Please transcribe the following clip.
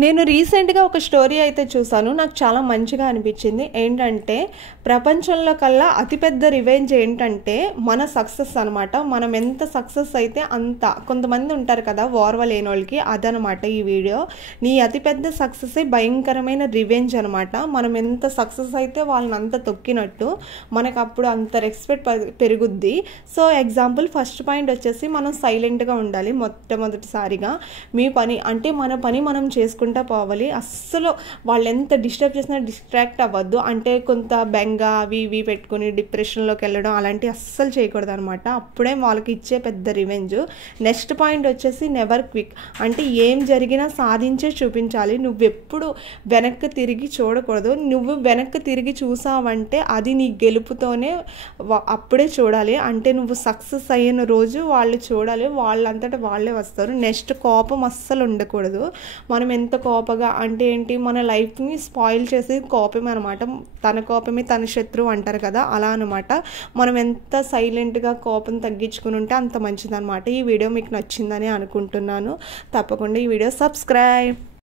నేను రీసెంట్‌గా ఒక స్టోరీ అయితే చూసాను. నాకు చాలా మంచిగా అనిపించింది. ఏంటంటే, ప్రపంచంలో కల్లా అతిపెద్ద రివెంజ్ ఏంటంటే, మన సక్సెస్ అనమాట. మనం ఎంత సక్సెస్ అయితే అంత. కొంతమంది ఉంటారు కదా! ఓర్వలేనోళ్ళకి అదనమాట ఈ వీడియో. నీ అతిపెద్ద సక్సెసే భయంకరమైన రివెంజ్ అనమాట. మనం ఎంత సక్సెస్ అయితే వాళ్ళని అంత తొక్కినట్టు, మనకప్పుడు అంత రెస్పెక్ట్ పెరుగుద్ది. సో, ఎగ్జాంపుల్ ఫస్ట్ పాయింట్ వచ్చేసి మనం సైలెంట్‌గా ఉండాలి మొట్టమొదటిసారిగా. మీ పని అంటే మన పని మనం చేసుకుంటా పోవాలి. అస్సలు వాళ్ళు ఎంత డిస్టర్బ్ చేసినా డిస్ట్రాక్ట్ అవ్వద్దు. అంటే కొంత బెంగ అవి ఇవి పెట్టుకుని డిప్రెషన్లోకి వెళ్ళడం అలాంటివి అస్సలు చేయకూడదు అనమాట. అప్పుడే వాళ్ళకి ఇచ్చే పెద్ద రివెంజ్. నెక్స్ట్ పాయింట్ వచ్చేసి నెవర్ క్విక్. అంటే ఏం జరిగినా సాధించే చూపించాలి. నువ్వెప్పుడు వెనక్కి తిరిగి చూడకూడదు. నువ్వు వెనక్కి తిరిగి చూసావంటే అది నీ గెలుపుతోనే అప్పుడే చూడాలి. అంటే నువ్వు సక్సెస్ అయిన రోజు వాళ్ళు చూడాలి. వాళ్ళంతటా వాళ్ళే వస్తారు. నెక్స్ట్ కోపం అస్సలు ఉండకూడదు. మనం ఎంత కోపంగా అంటే ఏంటి, మన లైఫ్ని స్పాయిల్ చేసేది కోపమే అనమాట. తన కోపమే తన శత్రువు అంటారు కదా, అలా అనమాట. మనం ఎంత సైలెంట్గా కోపం తగ్గించుకుని ఉంటే అంత మంచిదన్నమాట. ఈ వీడియో మీకు నచ్చిందని అనుకుంటున్నాను. తప్పకుండా ఈ వీడియో సబ్స్క్రైబ్.